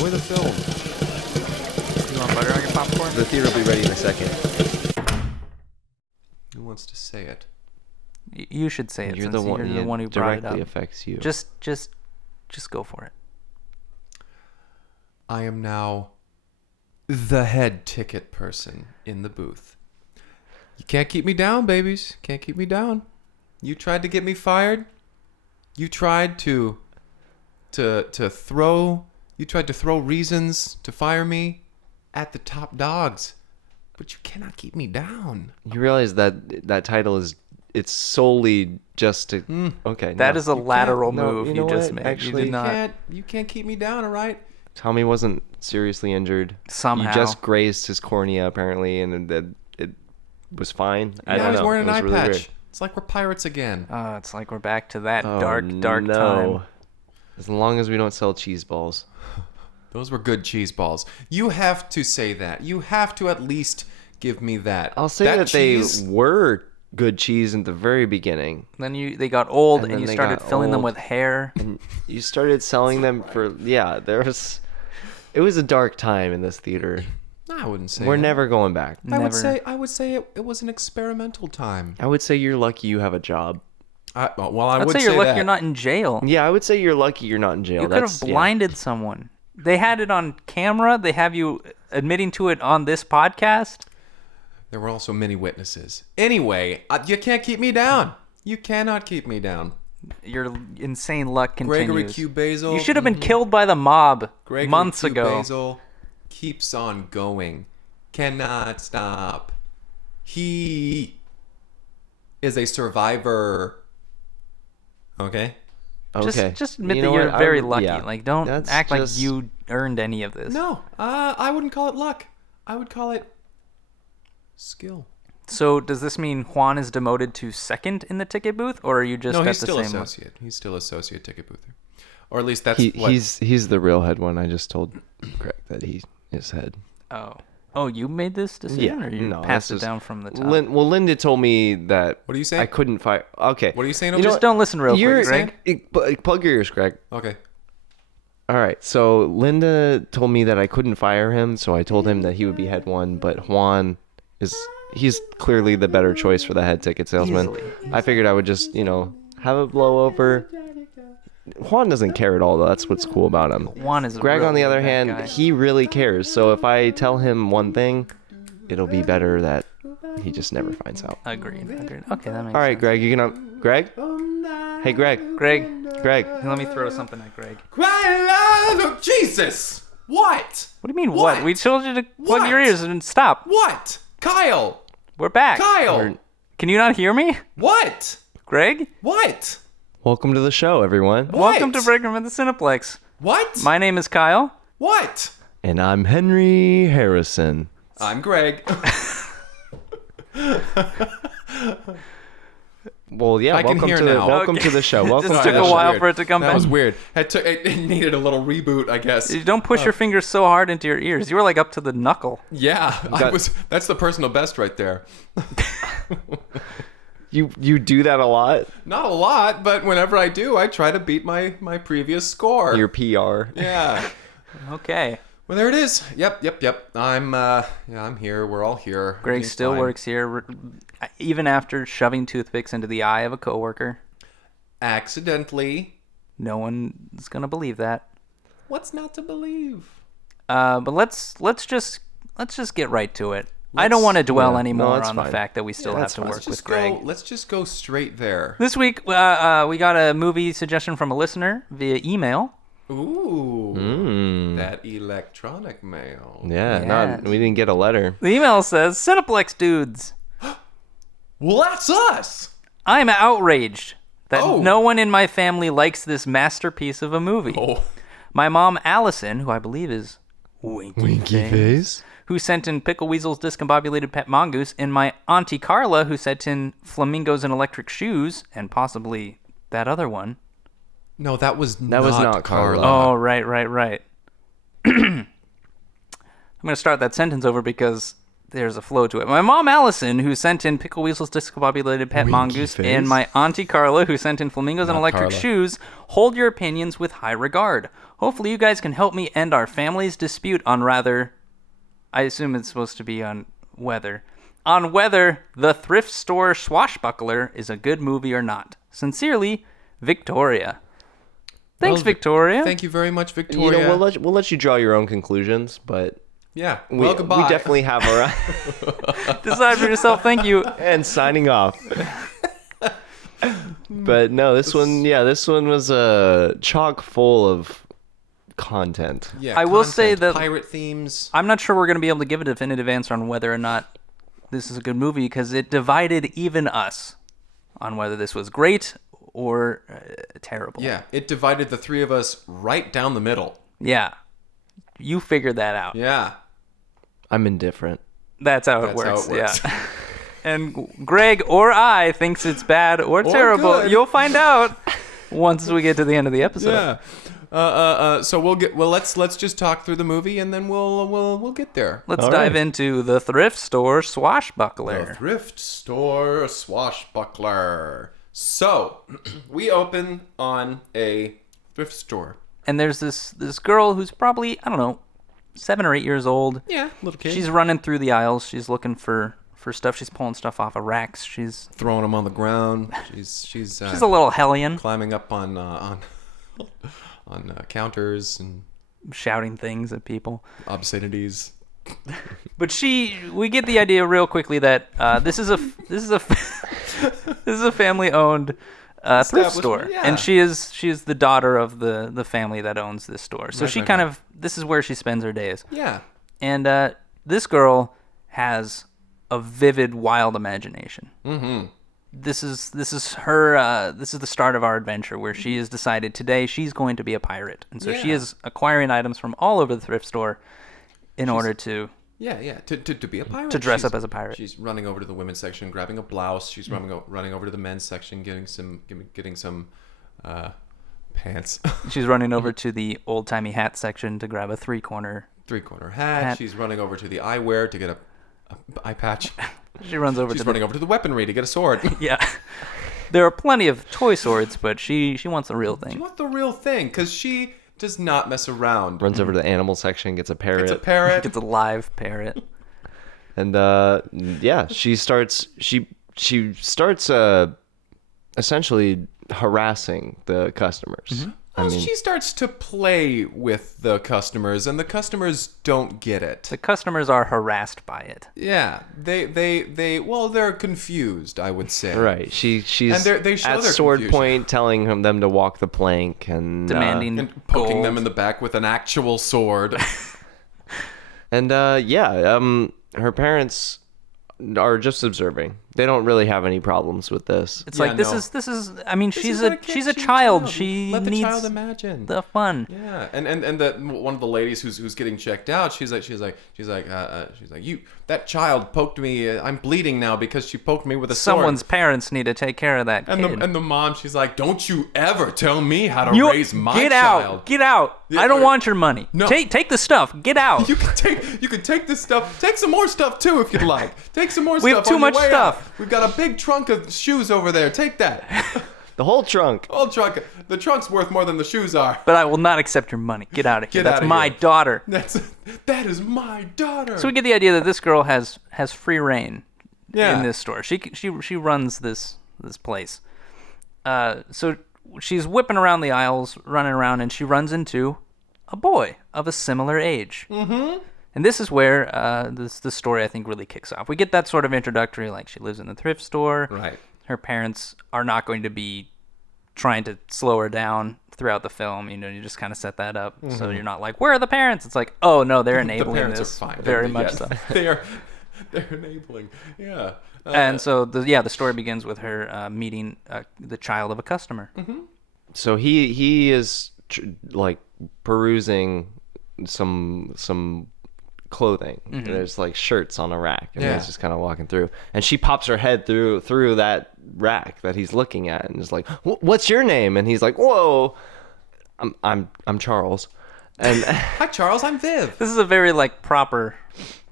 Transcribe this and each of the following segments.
Enjoy the film. You want butter on your popcorn? The theater will be ready in a second. Who wants to say it? You should say it. You're since the one. you're the one who brought it up. Directly affects you. Just go for it. I am now the head ticket person in the booth. You can't keep me down, babies. Can't keep me down. You tried to get me fired. You tried to throw reasons to fire me at the top dogs. But you cannot keep me down. You realize that title is it's solely just to okay. That is a lateral no, move you know just what? made. Actually, you did not. You can't keep me down, all right? Tommy wasn't seriously injured. Somehow. You just grazed his cornea apparently, and it was fine. I Yeah, don't he's know. wearing an It was eye really patch. weird. It's like we're pirates again. It's like we're back to that Oh, dark no. time. As long as we don't sell cheese balls. Those were good cheese balls. You have to say that. You have to at least give me that. I'll say that cheese, they were good cheese in the very beginning. Then they got old, And and then you they started got filling them old. with hair. And you started selling them for it was a dark time in this theater. I wouldn't say We're that. never going back. I would Never. say it was an experimental time. I would say you're lucky you have a job. I I'd would say you're lucky that. you're not in jail. Yeah, I would say you're lucky you're not in jail. You could have blinded someone. They had it on camera. They have you admitting to it on this podcast. There were also many witnesses. Anyway, you can't keep me down. You cannot keep me down. Your insane luck continues. Gregory Q. Basil. You should have been killed by the mob Gregory months Q. ago. Basil keeps on going. Cannot stop. He is a survivor. Okay? Okay. Just admit You that know you're what? very I- lucky. yeah. Like, don't That's act like just- you earned any of this. No, I wouldn't call it luck. I would call it skill. So does this mean Juan is demoted to second in the ticket booth, or are you just No, at he's the still same associate. He's still associate ticket boother. Or at least that's what... He's the real head one. I just told Greg that he is head. Oh, you made this decision, or you passed it down from the top? Linda told me that. What are you saying? I couldn't fight. Okay. What are you saying? You know over Just don't listen real You're, quick, Greg. Plug your ears, Greg. Okay. All right. So Linda told me that I couldn't fire him, so I told him that he would be head one. But Juan he's clearly the better choice for the head ticket salesman. Easily. I figured I would just have a blowover. Juan doesn't care at all, though. That's what's cool about him. Juan is a Greg, real on the other laid-back hand, guy. he really cares. So if I tell him one thing, it'll be better that he just never finds out. Agreed. Okay, that makes All right, sense. Greg, you gonna... Greg? Hey, Greg. Greg, Greg. let me throw something at Greg. Jesus! What? What do you mean, what? We told you to plug your What? ears and stop. What? Kyle! We're back. Kyle! Can you not hear me? What? Greg? What? Welcome to the show, everyone. Welcome to Breaking from the Cineplex. What? My name is Kyle. What? And I'm Henry Harrison. I'm Greg. Well, yeah, I can welcome hear to now. welcome Okay. to the show. Welcome Just to took the a show. while for it to come That back. was weird. It needed a little reboot, I guess. You don't push your fingers so hard into your ears. You were like up to the knuckle. Yeah, that's the personal best right there. You do that a lot? Not a lot, but whenever I do, I try to beat my previous score. Your PR. Yeah. Okay. Well, there it is. Yep. I'm here. We're all here. Greg Everything's still fine. works here, even after shoving toothpicks into the eye of a coworker. Accidentally. No one's gonna believe that. What's not to believe? But let's just get right to it. I don't want to dwell anymore that's on the fine. fact that we still have to work with Greg. Let's just go straight there. This week, we got a movie suggestion from a listener via email. Ooh. That electronic mail. Yeah, Yes. we didn't get a letter. The email says, Cineplex dudes, Well, that's us. I'm outraged that Oh. no one in my family likes this masterpiece of a movie. Oh. My mom, Allison, who I believe is Winky face. who sent in Pickle Weasel's discombobulated pet mongoose, and my auntie Carla, who sent in flamingos and electric shoes, and possibly that other one. No, that was not Carla. Oh, right. I'm going to start that sentence over because there's a flow to it. My mom, Allison, who sent in Pickle Weasel's discombobulated pet Winky mongoose, face. and my auntie Carla, who sent in flamingos and Not electric Carla. shoes, hold your opinions with high regard. Hopefully you guys can help me end our family's dispute on I assume it's supposed to be on whether the thrift store Swashbuckler is a good movie or not. Sincerely, Victoria. Thanks, Well, Victoria. Thank you very much, You Victoria. know, we'll let you draw your own conclusions, but yeah. we, Well, goodbye. we definitely have our Decide for yourself. Thank you. and signing off. But no, this one was chock full of content. Yeah, I will say content, that- pirate themes. I'm not sure we're going to be able to give a definitive answer on whether or not this is a good movie because it divided even us on whether this was great or terrible. Yeah, it divided the three of us right down the middle. Yeah. You figured that out. Yeah. I'm indifferent. That's how it That's how works. it works. Yeah. And Greg or I thinks it's bad or terrible. good. You'll find out once we get to the end of the episode. Yeah. So let's just talk through the movie and then we'll get there. Let's All dive right. into the thrift store The Swashbuckler. thrift store Swashbuckler. So, we open on a thrift store. And there's this girl who's probably, I don't know, 7 or 8 years old. Yeah, little kid. She's running through the aisles. She's looking for stuff. She's pulling stuff off of racks. She's throwing them on the ground. She's a little hellion, climbing up on counters and shouting things at people. obscenities. But we get the idea real quickly that this is a family-owned thrift Establishment, store, yeah. and she is the daughter of the family that owns this store. So she kind of this is where she spends her days. Yeah. And this girl has a vivid, wild imagination. Mm-hmm. This is her. This is the start of our adventure, where she has decided today she's going to be a pirate, and so she Yeah. is acquiring items from all over the thrift store in order to Yeah. To be a pirate. To dress She's- up as a pirate. She's running over to the women's section, grabbing a blouse. She's running over to the men's section, getting some pants. She's running over to the old-timey hat section to grab a three-corner. Three-corner hat. Hat. She's running over to the eyewear to get a eye patch. She runs over She's to running over to the weaponry to get a sword. yeah. There are plenty of toy swords, but she wants the real You thing. want the real thing, because she does not mess around. Runs over to the animal section, gets a parrot. It's a parrot. It's a live parrot. And yeah, she starts essentially harassing the customers. I Well, mean, she starts to play with the customers, and the customers don't get it. The customers are harassed by it. Yeah, they're confused, I would say. right. She's And they show at their sword confusion. point telling them to walk the plank and Demanding And poking gold. them in the back with an actual sword. her parents are just observing. They don't really have any problems with this. It's Yeah, like this no. is. I mean, This she's is a what kid- she's a she's child. She Let the needs child imagine. the fun. Yeah, and the one of the ladies who's getting checked out, she's like you, that child poked me. I'm bleeding now because she poked me with a Someone's sword. parents need to take care of that And kid. the mom, she's like, don't you ever tell me how to You raise my get child. out! Get out! Yeah, I don't or- want your money. No. Take the stuff. Get out! You can take this stuff. Take some more stuff too if you'd like. Take some more We stuff. have too on your much way stuff. out. We've got a big trunk of shoes over there. Take that. The whole trunk. Old trunk. The trunk's worth more than the shoes are. But I will not accept your money. Get out of here. Get That's outta my here. daughter. That is my daughter. So we get the idea that this girl has free reign Yeah. in this store. She runs this place. So she's whipping around the aisles, running around, and she runs into a boy of a similar age. Mm-hmm. And this is where the story, I think, really kicks off. We get that sort of introductory, like she lives in the thrift store. Right. Her parents are not going to be trying to slow her down throughout the film. You know, you just kind of set that up. So you're not like, where are the parents? It's like, oh, no, they're enabling the parents this. are fine. Very Yeah, much so. They're enabling. Yeah. And so, the story begins with her meeting the child of a customer. So he is like perusing some clothing. There's like shirts on a rack, and Yeah. he's just kind of walking through. And she pops her head through that rack that he's looking at, and is like, "What's your name?" And he's like, "Whoa, I'm Charles." And Hi, Charles. I'm Viv. This is a very like proper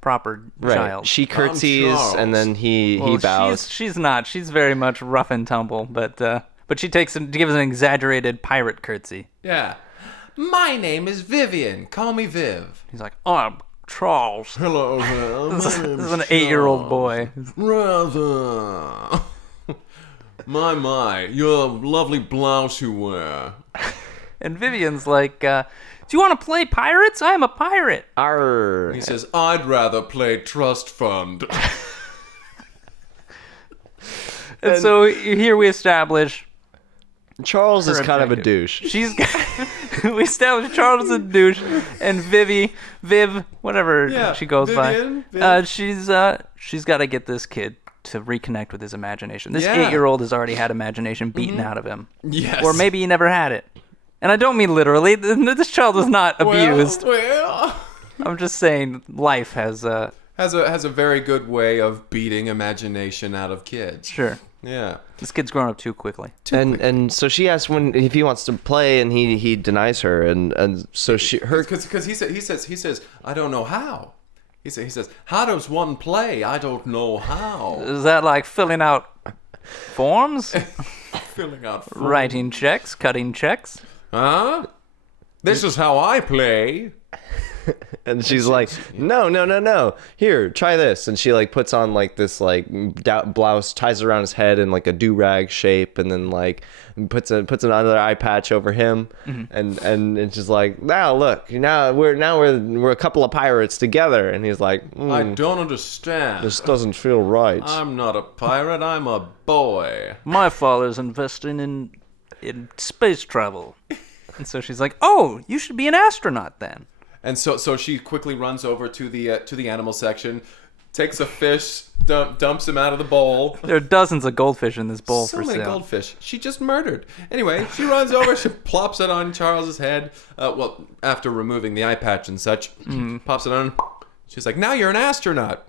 right, child. she curtsies Charles. and then he Well, bows. She's not. She's very much rough and tumble, but she gives an exaggerated pirate curtsy. Yeah. My name is Vivian. Call me Viv. He's like, "Oh, I'm Charles." Hello, Viv. This is an 8-year-old boy. Brother. My, your lovely blouse you wear. And Vivian's like, "Do you want to play pirates? I am a pirate." Arr. He says, I'd rather play trust fund. And so here we establish Charles is her kind of a objective. douche. She's we established Charles is a douche, and Viv, whatever Yeah, she goes Vivian, by, Viv. she's got to get this kid to reconnect with his imagination. This Yeah. 8-year-old has already had imagination beaten out of him, Yes. or maybe he never had it. And I don't mean literally. This child was not abused. Well. I'm just saying life has Has a very good way of beating imagination out of kids. sure. Yeah. This kid's grown up too quickly. And so she asks if he wants to play, and he denies her, and so Because he says I don't know how. He says how does one play? I don't know how. Is that like filling out forms, Filling out. writing checks, cutting checks? Huh? This is how I play. and she's like, no, here, try this, and she like puts on like this like blouse, ties it around his head in like a do-rag shape, and then like puts another eye patch over him, and it's just like, now look, we're a couple of pirates together, and he's like, I don't understand. this doesn't feel right. I'm not a pirate. I'm a boy. My father's investing in space travel. And so she's like, "Oh, you should be an astronaut then." And so she quickly runs over to the animal section, takes a fish, dumps him out of the bowl. There are dozens of goldfish in this bowl So for many sale. goldfish. She just murdered. Anyway, she runs over, she plops it on Charles's head. Well, after removing the eye patch and such, pops it on. She's like, "Now you're an astronaut."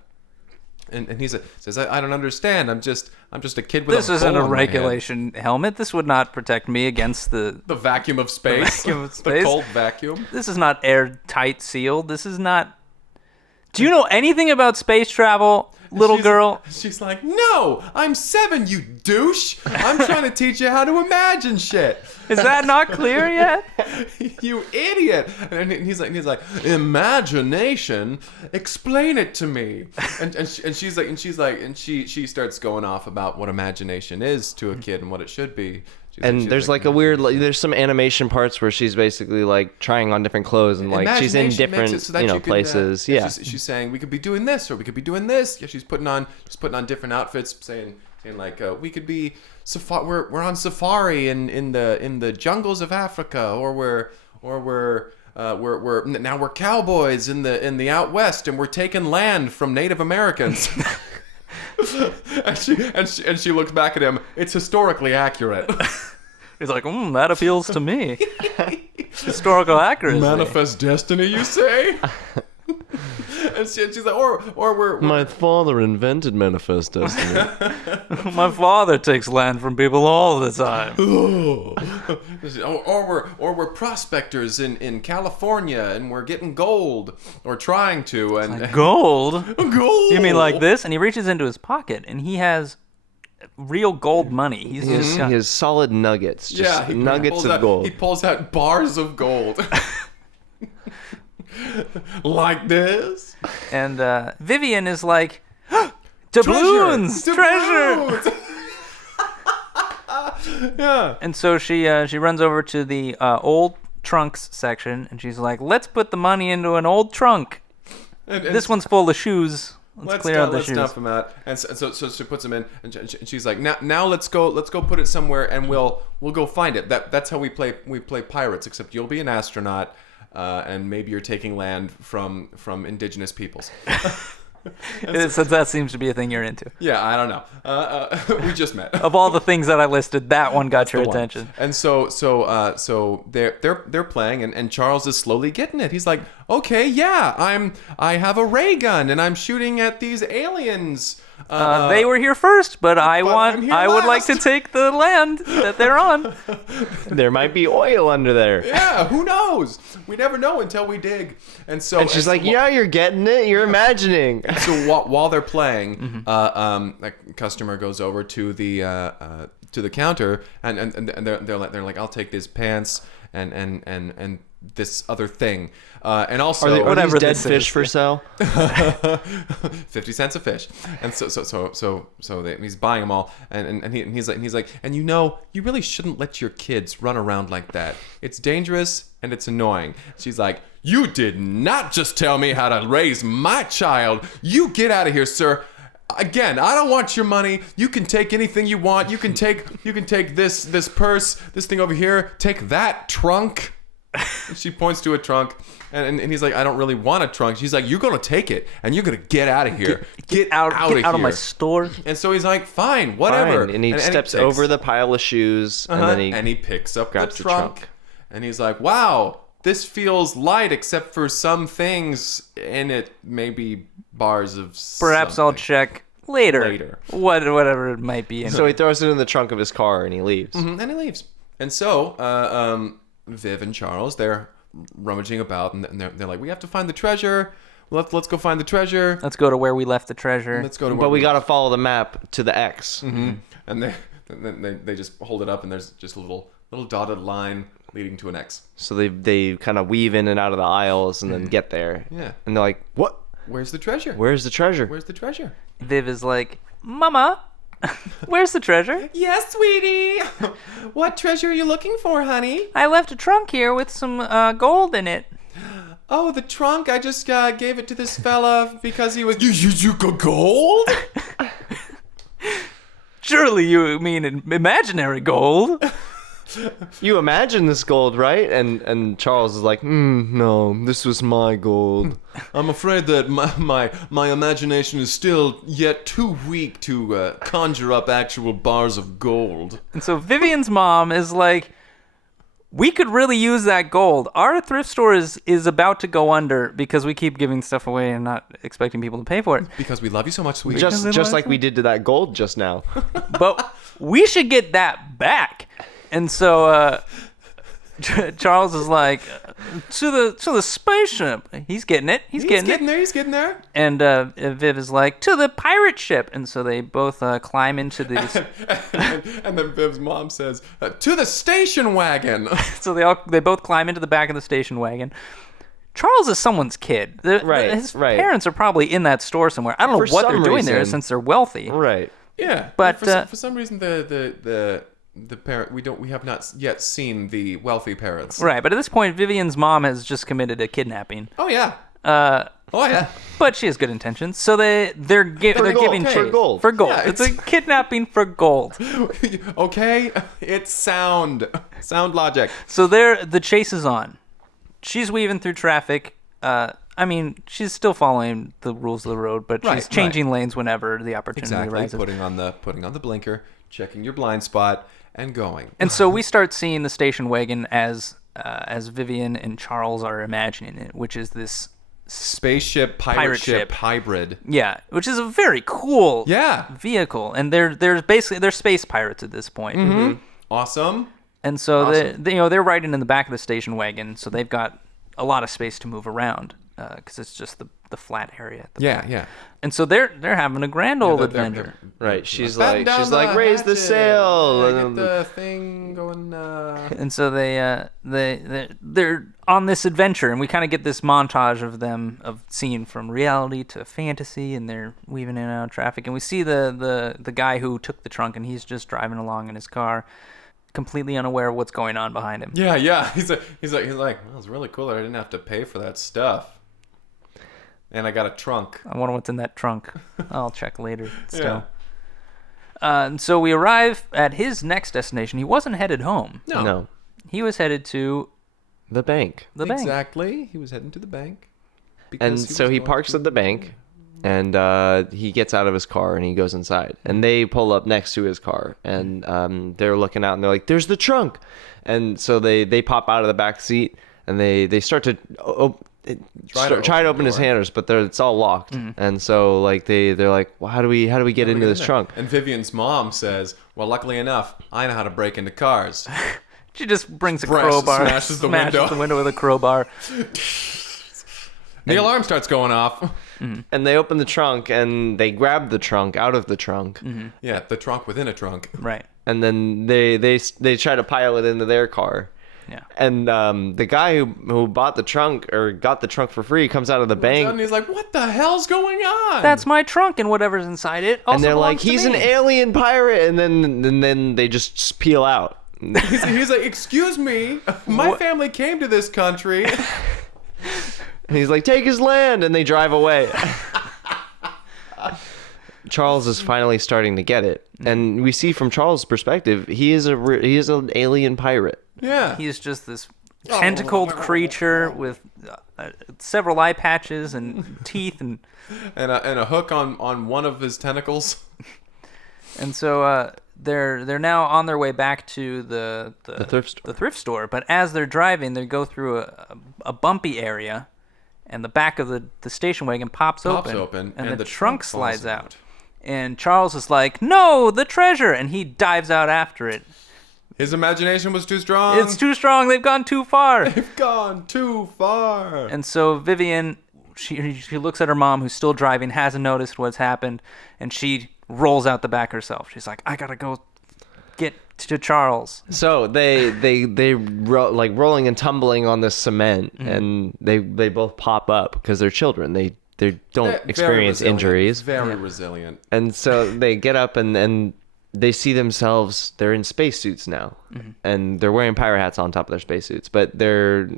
And he says, I don't understand. I'm just a kid with This a isn't bowl a in my hand." regulation helmet. This would not protect me against the. The vacuum of space. vacuum of The space. cold vacuum. This is not airtight sealed. This is not. Do you know anything about space travel, little girl? She's like, "No, I'm 7, you douche. I'm trying to teach you how to imagine shit." Is that not clear yet? You idiot. And he's like, "Imagination? Explain it to me." And she starts going off about what imagination is to a kid and what it should be. And there's like a weird, there's some animation parts where she's basically like trying on different clothes, and like she's in Imagination makes different it so that you can, places. yeah, Yeah. she's saying we could be doing this or we could be doing this. Yeah, she's putting on different outfits, saying like we could be we're on safari in the jungles of Africa, or we're cowboys in the out west, and we're taking land from Native Americans. and she looks back at him. It's historically accurate. He's like, that appeals to me. Historical accuracy. Manifest destiny, you say? And she's like, or we're My father invented manifest destiny. My father takes land from people all the time. or we're prospectors in California, and we're getting gold, or trying to, and Gold? gold. You mean like this? And he reaches into his pocket, and he has real gold money. He's just got, He has solid nuggets, just he nuggets pulls of out- gold. He pulls out bars of gold. Like this. and Vivian is like, doubloons, treasure. Doubloons! Yeah. And so she runs over to the old trunks section, and she's like, let's put the money into an old trunk. And This one's full of shoes. Let's clear out the let's shoes. dump them out, and so she puts them in, and she's like, now let's go put it somewhere, and we'll go find it. That's how we play pirates, except you'll be an astronaut, and maybe you're taking land from indigenous peoples. So that seems to be a thing you're into. Yeah, I don't know. We just met. Of all the things that I listed, that one got your The one. attention. And so they're playing, and Charles is slowly getting it. He's like, okay, yeah, I have a ray gun, and I'm shooting at these aliens. They were here first, but I I'm here would like to last. take the land that they're on. There might be oil under there. Yeah, who knows? We never know until we dig. And so And she's like, yeah, you're getting it. You're imagining. So while they're playing, a customer goes over to the counter, and they're like, I'll take these pants and this other thing, and also Are Whatever these dead this fish is. for sale? 50 cents a fish. And he's buying them all, and he's like, and you really shouldn't let your kids run around like that. It's dangerous and it's annoying. She's like, you did not just tell me how to raise my child. You get out of here, sir. Again, I don't want your money. You can take anything you want. You can take this purse, this thing over here. Take that trunk. And she points to a trunk, and he's like, I don't really want a trunk. She's like, you're gonna take it, and you're gonna get out of here. Get out of my store. And so he's like, fine, whatever. Fine. And he steps over the pile of shoes, and then he picks up grabs the the trunk, trunk. and he's like, wow, this feels light except for some things in it, maybe bars of Perhaps I'll something. check later. Whatever it might be. So he throws it in the trunk of his car and he leaves. And he leaves. And so Viv and Charles, they're rummaging about, and they're like, we have to find the treasure. Let's go find the treasure. Let's go to where we left the treasure. Let's go to. But we got to follow the map to the X. And they just hold it up, and there's just a little dotted line leading to an X. So they kind of weave in and out of the aisles and then get there. Yeah. And they're like, what? Where's the treasure? Where's the treasure? Where's the treasure? Viv is like, Mama, where's the treasure? Yes, sweetie. What treasure are you looking for, honey? I left a trunk here with some gold in it. Oh, the trunk. I just gave it to this fella because he was. You got gold? Surely you mean imaginary gold. You imagine this gold, right? And Charles is like, no, this was my gold. I'm afraid that my imagination is still yet too weak to conjure up actual bars of gold. And so Vivian's mom is like, we could really use that gold. Our thrift store is about to go under because we keep giving stuff away and not expecting people to pay for it. Because we love you so much, sweetie. Just like we did to that gold just now. But we should get that back. And so Charles is like, to the spaceship. He's getting it. He's getting it. He's getting there. And Viv is like, to the pirate ship. And so they both climb into these. and then Viv's mom says, to the station wagon. So they both climb into the back of the station wagon. Charles is someone's kid. Right, His right. parents are probably in that store somewhere. I don't know For what they're some doing there reason. since they're wealthy. Right. Yeah. But, for some reason the parent we have not yet seen the wealthy parents. Right, but at this point, Vivian's mom has just committed a kidnapping. Oh yeah. Oh yeah. But she has good intentions, so they're giving chase For gold. For gold. Yeah, it's a kidnapping for gold. Okay, it's sound logic. So the chase is on. She's weaving through traffic. I mean, she's still following the rules of the road, but she's Right, changing lanes whenever the opportunity Exactly. arises. Putting on the blinker, checking your blind spot, and going. And so we start seeing the station wagon as Vivian and Charles are imagining it, which is this Spaceship pirate ship hybrid. Yeah, which is a very cool Yeah. vehicle, and they're space pirates at this point. Mm-hmm. Awesome. And so they're riding in the back of the station wagon, so they've got a lot of space to move around because it's just the flat area. At the back. Yeah. And so they're having a grand old They're- adventure. Right. She's Batten down the raise the hatches. sail. Yeah, get the thing going. And so they're on this adventure, and we kind of get this montage of them seeing from reality to fantasy, and they're weaving in and out of traffic. And we see the guy who took the trunk, and he's just driving along in his car, completely unaware of what's going on behind him. Yeah. He's like, well, it's really cool that I didn't have to pay for that stuff. And I got a trunk. I wonder what's in that trunk. I'll check later. Still. Yeah. And so we arrive at his next destination. He wasn't headed home. No. He was headed to The bank. the bank. Exactly. He was heading to the bank. And so he parks at the bank. And he gets out of his car and he goes inside. And they pull up next to his car. And they're looking out and they're like, there's the trunk. And so they pop out of the back seat and they start to try to open his handles, but it's all locked. And so like they're like, well, how do we get into this trunk? And Vivian's mom says, well, luckily enough, I know how to break into cars. She just brings a crowbar, smashes the window with a crowbar. The alarm starts going off. And they open the trunk and they grab the trunk out of the trunk. Yeah, the trunk within a trunk. Right. And then they try to pile it into their car. Yeah. And the guy who bought the trunk or got the trunk for free comes out of the bank. And he's like, what the hell's going on? That's my trunk and whatever's inside it also And they're like, belongs to he's me. an alien pirate. And then they just peel out. He's like, excuse me, my family came to this country. And he's like, take his land. And they drive away. Charles is finally starting to get it. And we see from Charles' perspective, he is an alien pirate. Yeah. He's just this tentacled creature with several eye patches and teeth and a hook on one of his tentacles. And so they're now on their way back to the thrift store. The thrift store. But as they're driving, they go through a bumpy area, and the back of the station wagon pops open, and the trunk slides out. And Charles is like, "No, the treasure!" And he dives out after it. His imagination was too strong. It's too strong. They've gone too far. They've gone too far. And so Vivian, she looks at her mom, who's still driving, hasn't noticed what's happened, and she rolls out the back herself. She's like, I gotta go get to Charles. So they like rolling and tumbling on this cement, and they both pop up because they're children. They don't experience injuries. Very resilient. And so they get up and they see themselves. They're in spacesuits now, and they're wearing pirate hats on top of their spacesuits, but they're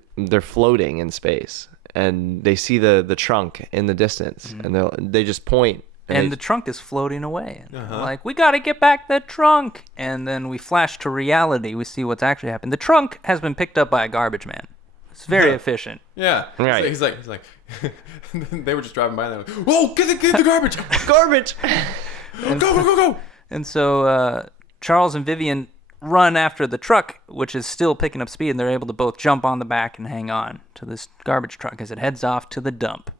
floating in space. And they see the trunk in the distance, and they just point. And the trunk is floating away. Like, we got to get back the trunk. And then we flash to reality. We see what's actually happened. The trunk has been picked up by a garbage man. It's very efficient. Yeah. Right. He's like, they were just driving by and they're like, whoa, get the garbage. Garbage! Go. And so Charles and Vivian run after the truck, which is still picking up speed. And they're able to both jump on the back and hang on to this garbage truck as it heads off to the dump.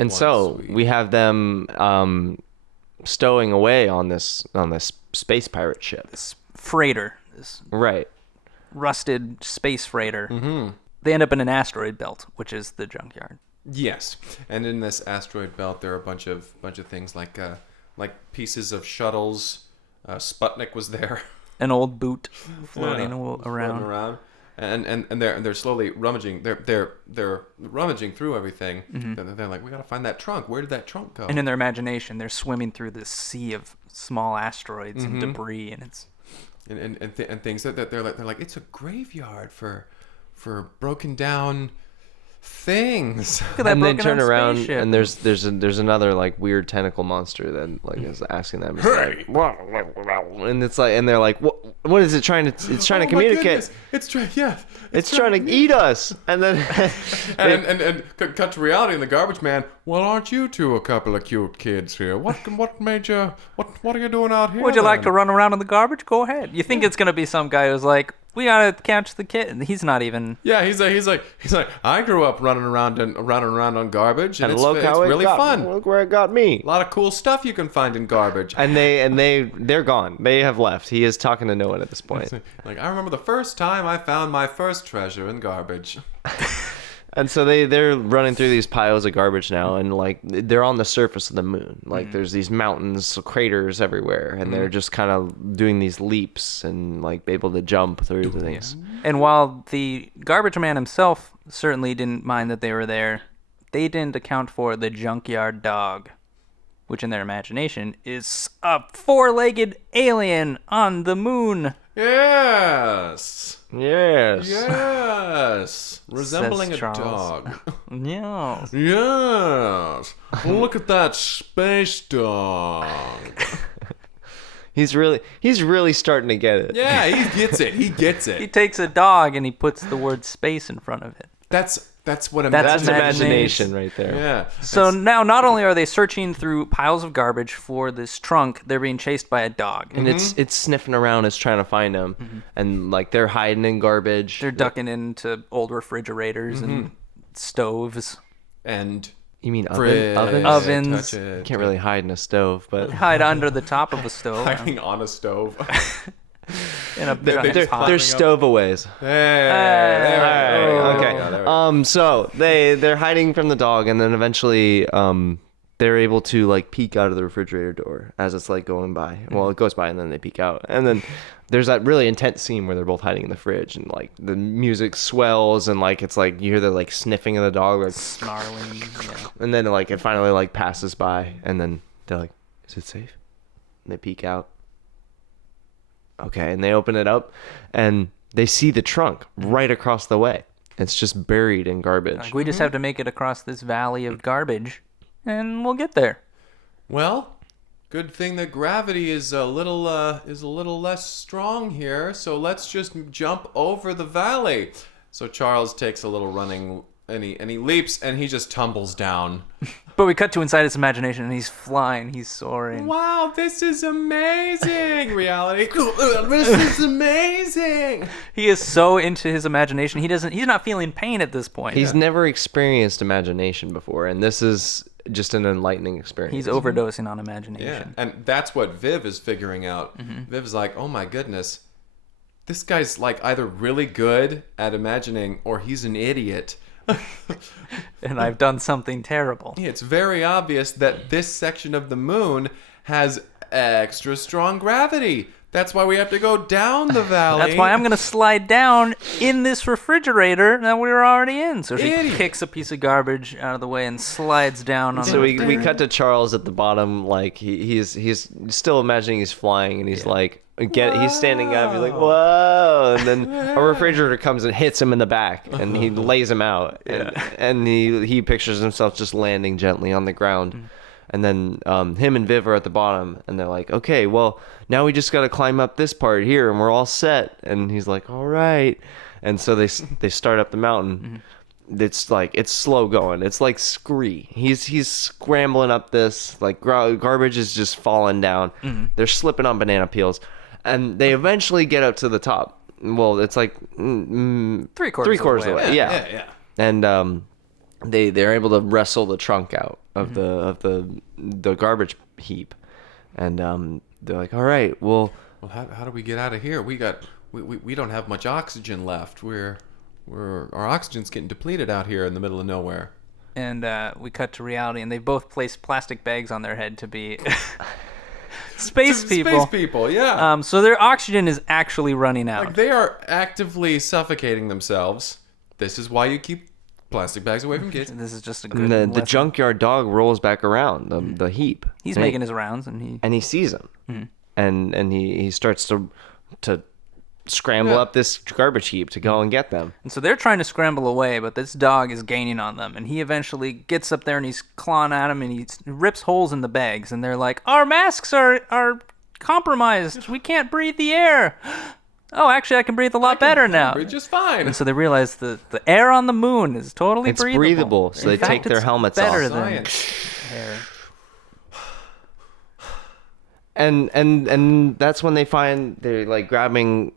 And so we have them stowing away on this space pirate ship. This freighter, this Right. rusted space freighter. They end up in an asteroid belt, which is the junkyard. Yes. And in this asteroid belt, there are a bunch of things like pieces of shuttles. Sputnik was there. An old boot floating Floating around. around. And they're slowly rummaging. They're rummaging through everything. They're like, we gotta find that trunk. Where did that trunk go? And in their imagination, they're swimming through this sea of small asteroids and debris, and it's and things that they're like it's a graveyard for broken down things. look at that And they broken turn down around spaceship. and there's another like weird tentacle monster that like is asking them. It's like, and it's like, and they're like, what is it trying to? It's trying to Oh my communicate. goodness. It's trying to eat us. And then and cut to reality, and the garbage man. Well, aren't you two a couple of cute kids here? What made you? What are you doing out here? Would you like to then? run around in the garbage? Go ahead. You think it's gonna be some guy who's like, we gotta catch the kid, and he's not even. Yeah, he's like I grew up running around on garbage, and look it's how it really got, fun. Look where it got me. A lot of cool stuff you can find in garbage. And they're gone. They have left. He is talking to no one at this point. Like, I remember the first time I found my first treasure in garbage. And so they're running through these piles of garbage now, and like they're on the surface of the moon. Like there's these mountains, craters everywhere, and they're just kind of doing these leaps and like able to jump through the things. And while the garbage man himself certainly didn't mind that they were there, they didn't account for the junkyard dog, which in their imagination is a four-legged alien on the moon. Yes. Yes. Yes. Resembling a Charles. dog. Yeah. Yes. Look at that space dog. He's really starting to get it. Yeah, he gets it. He gets He it. takes a dog and he puts the word space in front of it. That's That's what That's That's imagination right there. Yeah. So now, not only are they searching through piles of garbage for this trunk, they're being chased by a dog. And it's sniffing around, it's trying to find him, and like they're hiding in garbage. They're ducking into old refrigerators and stoves. And You mean fridge, ovens? Ovens. touch it. Can't really hide in a stove, but Hide under the top of a stove. Hiding on a stove. In a they're hot- stowaways. Okay. So they're hiding from the dog, and then eventually they're able to like peek out of the refrigerator door as it's like going by. Well, it goes by, and then they peek out, and then there's that really intense scene where they're both hiding in the fridge, and like the music swells, and like it's like you hear the like sniffing of the dog, like snarling. Yeah. and then like it finally like passes by, and then they're like, "Is it safe?" And they peek out. Okay, and they open it up, and they see the trunk right across the way. It's just buried in garbage. Like, we just have to make it across this valley of garbage, and we'll get there. Well, good thing that gravity is a little less strong here. So let's just jump over the valley. So Charles takes a little running, and he leaps, and he just tumbles down. But we cut to inside his imagination, and he's flying, he's soaring. Wow, this is amazing! Reality. This is amazing! He is so into his imagination. He's not feeling pain at this point. He's never experienced imagination before, and this is just an enlightening experience. He's overdosing on Yeah, imagination. and that's what Viv is figuring out. Viv is like, oh my goodness, this guy's like either really good at imagining or he's an idiot. And I've done something terrible. It's very obvious that this section of the moon has extra strong gravity. That's why we have to go down the valley. That's why I'm going to slide down in this refrigerator that we were already in. So she Idiot. kicks a piece of garbage out of the way and slides down on So the we refrigerator. cut to Charles at the bottom, like he's still imagining he's flying, and he's like, he's standing up, he's like, whoa, and then a refrigerator comes and hits him in the back, and he lays him out, and he pictures himself just landing gently on the ground, and then him and Viv are at the bottom, and they're like, okay, well, now we just got to climb up this part here, and we're all set, and he's like, all right, and so they start up the mountain. It's like it's slow going. It's like Scree. He's scrambling up this, like garbage is just falling down. They're slipping on banana peels, and they eventually get up to the top. Well, it's like three-quarters of the way. Yeah. And they're able to wrestle the trunk out of the garbage heap, and they're like, all right, well, how do we get out of here? We don't have much oxygen left. Our oxygen's getting depleted out here in the middle of nowhere. And we cut to reality, and they both placed plastic bags on their head to be space people. Space people, yeah. So their oxygen is actually running out. Like they are actively suffocating themselves. This is why you keep plastic bags away from kids. This is just a good and the lesson. junkyard dog rolls back around the heap. He's And making his rounds, and he sees him, and he starts to scramble up this garbage heap to go and get them. And so they're trying to scramble away, but this dog is gaining on them. And he eventually gets up there and he's clawing at them and he rips holes in the bags. And they're like, our masks are compromised. We can't breathe the air. Oh, actually, I can breathe a lot better now. Breathe just fine. And so they realize the air on the moon is totally It's breathable. breathable, so In they fact, take their it's helmets better off. than Science. air. And that's when they're like grabbing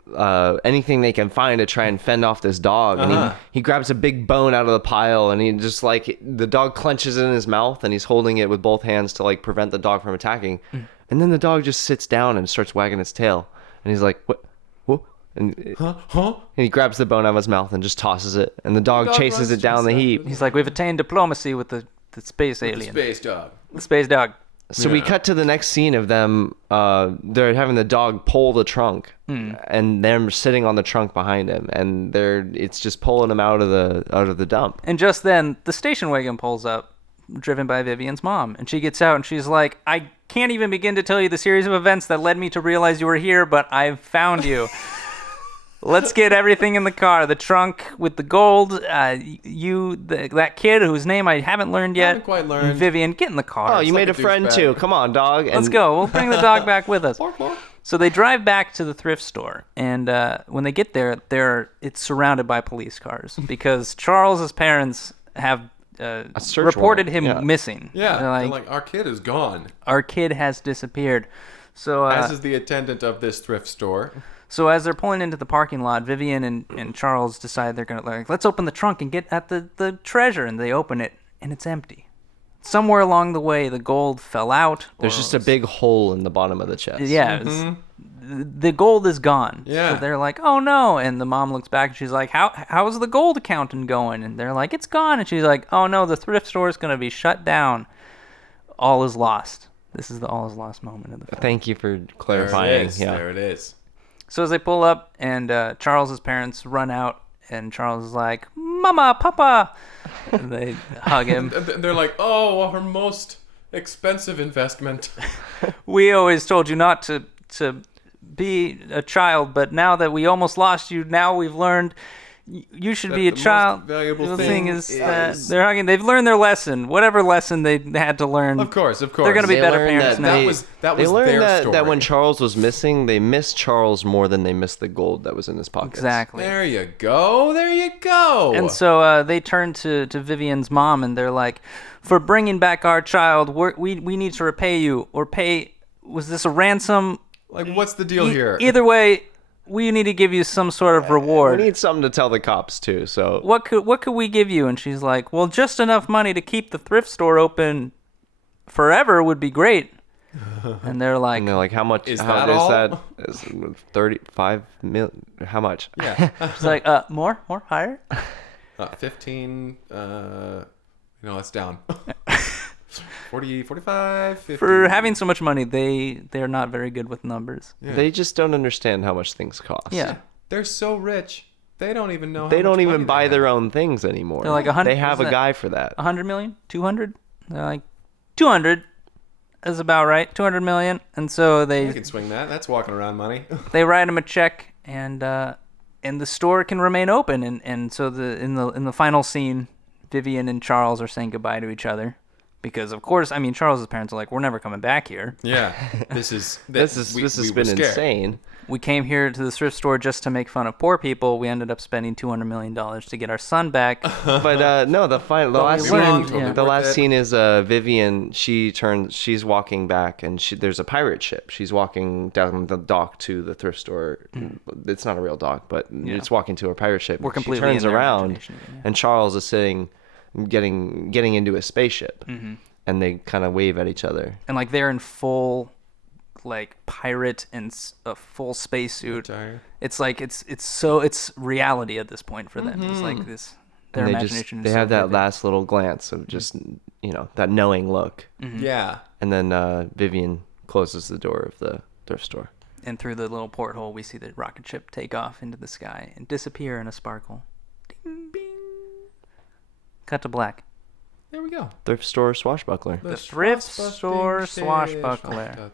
anything they can find to try and fend off this dog. And he grabs a big bone out of the pile, and he just like the dog clenches it in his mouth, and he's holding it with both hands to like prevent the dog from attacking. And then the dog just sits down and starts wagging its tail, and he's like, what? And he grabs the bone out of his mouth and just tosses it, and the dog chases runs it down the heap. He's like, we've attained diplomacy with the space alien. Space dog. The space dog. So we cut to the next scene of them. They're having the dog pull the trunk, and them sitting on the trunk behind him, and it's just pulling him out of the dump. And just then, the station wagon pulls up, driven by Vivian's mom. And she gets out and she's like, I can't even begin to tell you the series of events that led me to realize you were here, but I've found you. Let's get everything in the car. The trunk with the gold, that kid whose name I haven't learned yet. Haven't quite learned. Vivian, get in the car. Oh, you made like a a friend douchebag. too. Come on, dog. Let's go. We'll bring the dog back with us. So they drive back to the thrift store, and when they get there, it's surrounded by police cars because Charles's parents have reported him missing. Yeah, They're like, our kid is gone. Our kid has disappeared. So as is the attendant of this thrift store. So as they're pulling into the parking lot, Vivian and Charles decide they're gonna let's open the trunk and get at the treasure, and they open it, and it's empty. Somewhere along the way, the gold fell out. There's just a big hole in the bottom of the chest. Yeah, the gold is gone. Yeah. So they're like, oh no, and the mom looks back and she's like, how's the gold accountant going? And they're like, it's gone. And she's like, oh no, the thrift store is gonna be shut down. All is lost. This is the all is lost moment of the film. Thank you for clarifying. There it is. Yeah. There it is. So as they pull up, and Charles's parents run out, and Charles is like, Mama, Papa! And they hug him. They're like, oh, our most expensive investment. We always told you not to be a child, but now that we almost lost you, now we've learned you should be a child. The valuable thing is that they're hugging. They've learned their lesson, whatever lesson they had to learn. Of course. They're going to be better parents now. That was learned their story. that when Charles was missing, they missed Charles more than they missed the gold that was in his pockets. Exactly. There you go. There you go. And so they turn to Vivian's mom, and they're like, for bringing back our child, we need to repay you, or pay, was this a ransom? Like, what's the deal here? Either way, we need to give you some sort of reward. We need something to tell the cops too. So what could we give you? And she's like, well, just enough money to keep the thrift store open forever would be great. And they're like, how much is how that is all? that? Is 35 million? How much? Yeah. she's like, more, higher. 15. It's down. 40, 45, 50. For having so much money, they're not very good with numbers. Yeah. They just don't understand how much things cost. Yeah. They're so rich. They don't even know. They don't even buy their own things anymore. They're like 100. They have a guy for that. 100 million, 200. They're like 200 is about right. 200 million, and so They can swing that. That's walking around money. they write him a check, and the store can remain open. And so in the final scene, Vivian and Charles are saying goodbye to each other. Because of course, I mean, Charles's parents are like, "We're never coming back here." Yeah, this has been insane. We came here to the thrift store just to make fun of poor people. We ended up spending $200 million to get our son back. But no, the last scene is Vivian. She's walking back, and there's a pirate ship. She's walking down the dock to the thrift store. It's not a real dock, but it's walking to a pirate ship. We're completely She turns in their around, imagination, yeah. and Charles is sitting, getting into a spaceship, and they kind of wave at each other. And like they're in full, like pirate and a full spacesuit. It's like it's reality at this point for them. It's like this. Their imagination. They have that last little glance of just that knowing look. Yeah. And then Vivian closes the door of the thrift store. And through the little porthole, we see the rocket ship take off into the sky and disappear in a sparkle. Ding, bing. Cut to black. There we go. Thrift store swashbuckler. The thrift store swashbuckler.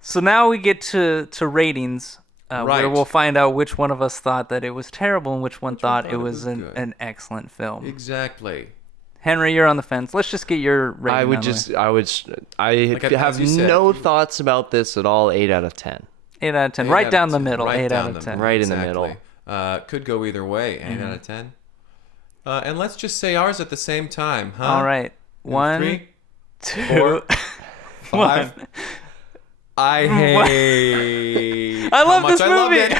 So now we get to ratings, where we'll find out which one of us thought that it was terrible and which one thought it was an excellent film. Exactly. Henry, you're on the fence. Let's just get your rating. I have no thoughts about this at all. 8 out of 10. 8 out of 10. Right down the middle. 8 out of 10. Right in the middle. Could go either way. 8 out of 10. And let's just say ours at the same time, huh? All right. 1, 3, 2, 4, 5. 1. I hate. I love this movie.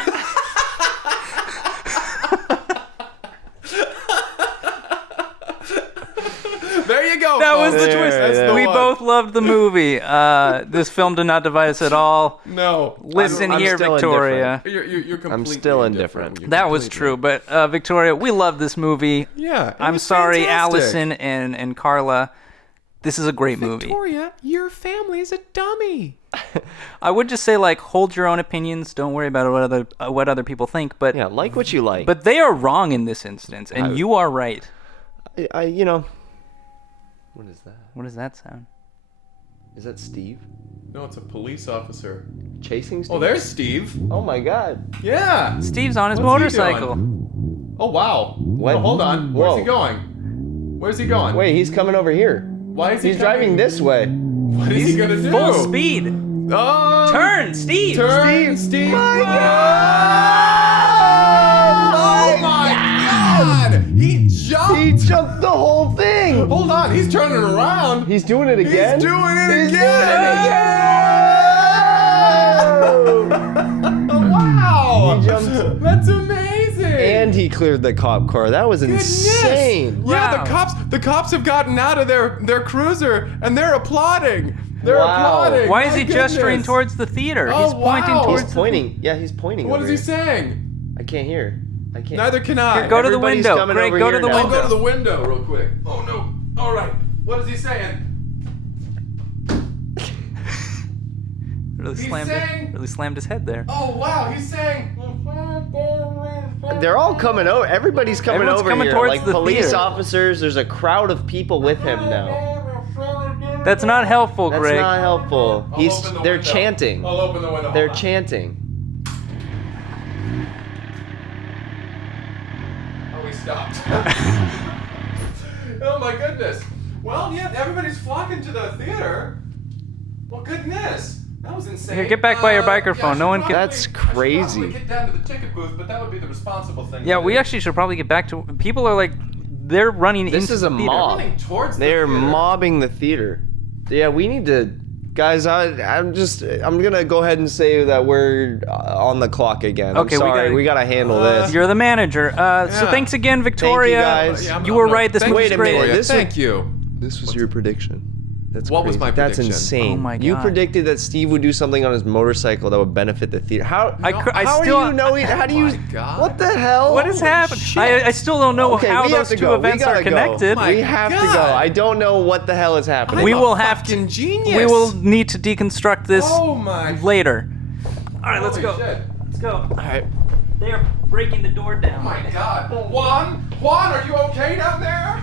There you go. That was the twist. That's we both loved the movie. This film did not divide us at all. No. Listen here, Victoria. You're completely I'm still indifferent. That was true, but Victoria, we love this movie. Yeah. I'm sorry, fantastic. Allison and Carla. This is a great movie. Victoria, your family is a dummy. I would just say, like, hold your own opinions. Don't worry about what other people think. But yeah, like what you like. But they are wrong in this instance, and you are right. What is that? What does that sound? Is that Steve? No, it's a police officer. Chasing Steve? Oh, there's Steve. Oh my God. Yeah. Steve's on his What's he motorcycle. doing? Oh, wow. What? No, hold on. Where's he Whoa. going? Where's he going? Wait, he's coming over here. Why is he He's driving this way. What is he going to do? Full speed. Oh! Turn, Steve! Turn, Steve! My Oh my God! He jumped! He jumped the whole thing. Hold on, he's turning around. He's doing it again. He's doing it He's again! Wow! He jumped. That's amazing! And he cleared the cop car. That was insane. Yeah, Wow. the cops have gotten out of their cruiser and they're applauding. They're Wow. applauding. Why is My he gesturing goodness. towards the theater? Oh, He's pointing wow. towards He's pointing. Yeah, he's pointing. What over is he here. saying? I can't hear. I can't. Neither can I. Here, go to the Everybody's window. coming Greg, over go to here the now. I'll window. go to the window real quick. Oh no. All right. What is he saying? Really He's slammed his head there. Oh wow, he's saying. They're all coming over. Everybody's coming Everyone's over coming here. towards Like the police theater. officers. There's a crowd of people with him now. That's not helpful, That's Greg. not helpful. I'll open the They're window. chanting. I'll open the window. They're Hold on. chanting. Oh, we stopped. Oh my goodness. Well, yeah, everybody's flocking to the theater. Well, goodness. That was insane. Here, get back by your microphone. I No one should can- That's probably- I should crazy. probably get down to the ticket booth, but that would be the responsible thing. Yeah, to we do. actually should probably get back to. People are like, they're running This into is a the theater. mob. Running towards the They're theater. mobbing the theater. Yeah, we need to, guys. I'm gonna go ahead and say that we're on the clock again. Okay, I'm we sorry, gotta- we gotta handle this. You're the manager. So Yeah. thanks again, Victoria. guys. Yeah, I'm- you were I'm- right. This thank movie's Wait a great. minute. Victoria, This thank you. This was your prediction. That's What was crazy. my That's prediction? insane. Oh my You God. predicted that Steve would do something on his motorcycle that would benefit the theater. How? I how still- do you know? How do you? my God. What the hell? What has happened? shit. I still don't know Okay, how we have those to two go. We events are gotta go. connected. My We have to go. God. I don't know what the hell is happening. We I'm will a have fucking to. genius. We will need to deconstruct this Oh my. later. All right, let's Holy go. shit. Let's go. All right. They are breaking the door down. Oh my God. Juan, are you okay down there?